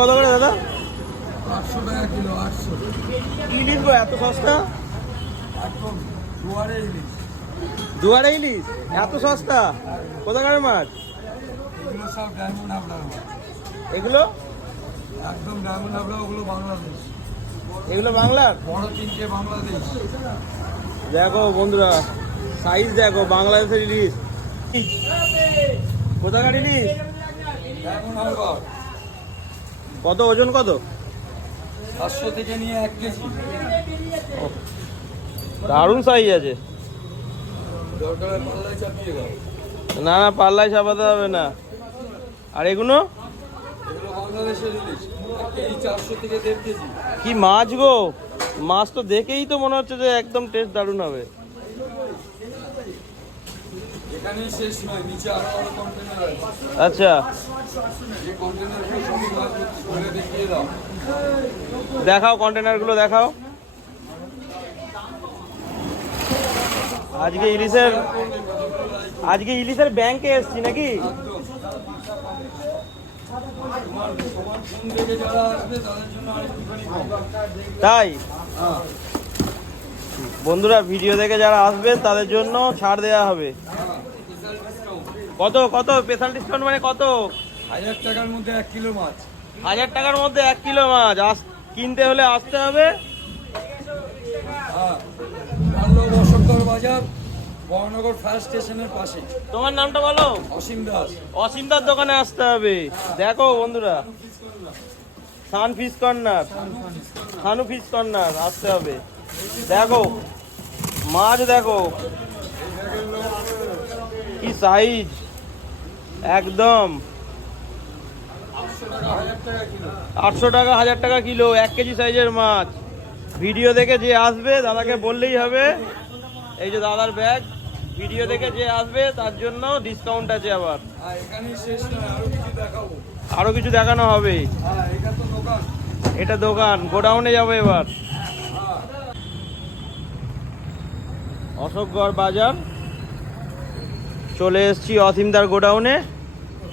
কত করে দাদা? 800 টাকা কিলো। 800। ইলিশ গো এত সস্তা? একদম দুয়ারে ইলিশ। দুয়ারে ইলিশ এত সস্তা? কোথাকার মাছ এগুলো সব ডায়মন্ড হাবড়ার মাছ। এগুলো? একদম ডায়মন্ড হাবড়া, ওগুলো বাংলাদেশ। এগুলো বাংলার? বড় 3টে বাংলাদেশ। দেখো বন্ধুরা সাইজ দেখো, বাংলাদেশের ইলিশ। কোথাকার ইলিশ? ডায়মন্ড হাবড়া। কত ওজন কত? 700 থেকে নিয়ে 1 কেজি। দারুণ সাইজ আছে। দরকার পাল্লায় চাপিয়ে দাও। না না, পাল্লায় চাপাতে হবে না। আর এগুলো? এগুলো বাংলাদেশের ইলিশ। 1 কেজি 400 থেকে 1.5 কেজি। কি মাছ গো! মাছ তো দেখেই তো মনে হচ্ছে যে একদম টেস্ট দারুণ হবে। এখানেই শেষ নয়, নিচে আরো আরো কন্টেনার আছে। আচ্ছা, যে কন্টেনারগুলো সবই মাছ খুলে দেখিয়ে দাও। দেখাও কন্টেনারগুলো দেখাও। আজকে ইলিশের ব্যাংকে এসছি নাকি? একদম। তোমার সমান ফোন দেখে যারা আসবে তাদের জন্য আরেকটুখানি কম। তাই হ্যাঁ, বন্ধুরা, ভিডিও দেখে যারা আসবেন তাদের জন্য ছাড় দেওয়া হবে। Special discount. কত কত স্পেশাল ডিসকাউন্ট মানে কত? 1000 টাকার মধ্যে 1 কিলো মাছ। 1000 টাকার মধ্যে 1 কিলো মাছ। কিনতে হলে আসতে হবে। হ্যাঁ, পাল্লো বসন্তর বাজার, বহনগর ফায়ার স্টেশনের পাশে। তোমার নামটা বলো। অসীম দাস। অসীমদার দোকানে আসতে হবে। দেখো বন্ধুরা, sun fish corner, Sanu fish corner আসতে হবে। দেখো মাছ, দেখো কি সাইজ, একদম 800 টাকা 1000 টাকা কিলো 1 কেজি সাইজের মাছ। ভিডিও দেখে যে আসবে দাদাকে বললেই হবে। এই যে দাদার ব্যাগ, ভিডিও দেখে যে আসবে তার জন্য ডিসকাউন্ট আছে। আবার হ্যাঁ, এখানেই শেষ নয়, আরো কিছু দেখাবো। আরো কিছু দেখানো হবে। হ্যাঁ, এটা তো দোকান। এটা দোকান, গোডাউনে যাবো এবার। হ্যাঁ, অশোকগড় বাজার চলে এসেছি, অসীমদার গোডাউনে।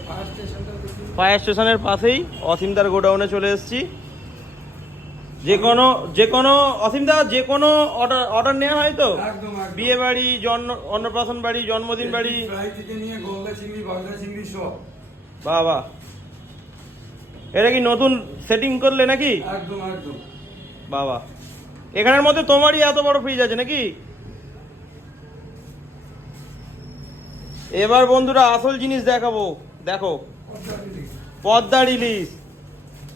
ফায়ার স্টেশনটা দেখি। ফায়ার স্টেশনের পাশেই অসীমদার গোডাউনে চলে এসেছি। যে কোনো অসীমদার যে কোনো অর্ডার নেওয়া হয় তো? একদম একদম। বিয়ে বাড়ি, অন্নপ্রাশন বাড়ি, জন্মদিন বাড়ি? ফ্রাই থেকে নিয়ে গলদা চিংড়ি, বাগদা চিংড়ি সব। বাবা, এটা কি নতুন সেটিং করলে নাকি? একদম একদম। বাবা, এখানের মধ্যে তোমারই এত বড় ফ্রিজ আছে নাকি? এবার বন্ধুরা আসল জিনিস দেখাবো। দেখো পদ্মার ইলিশ।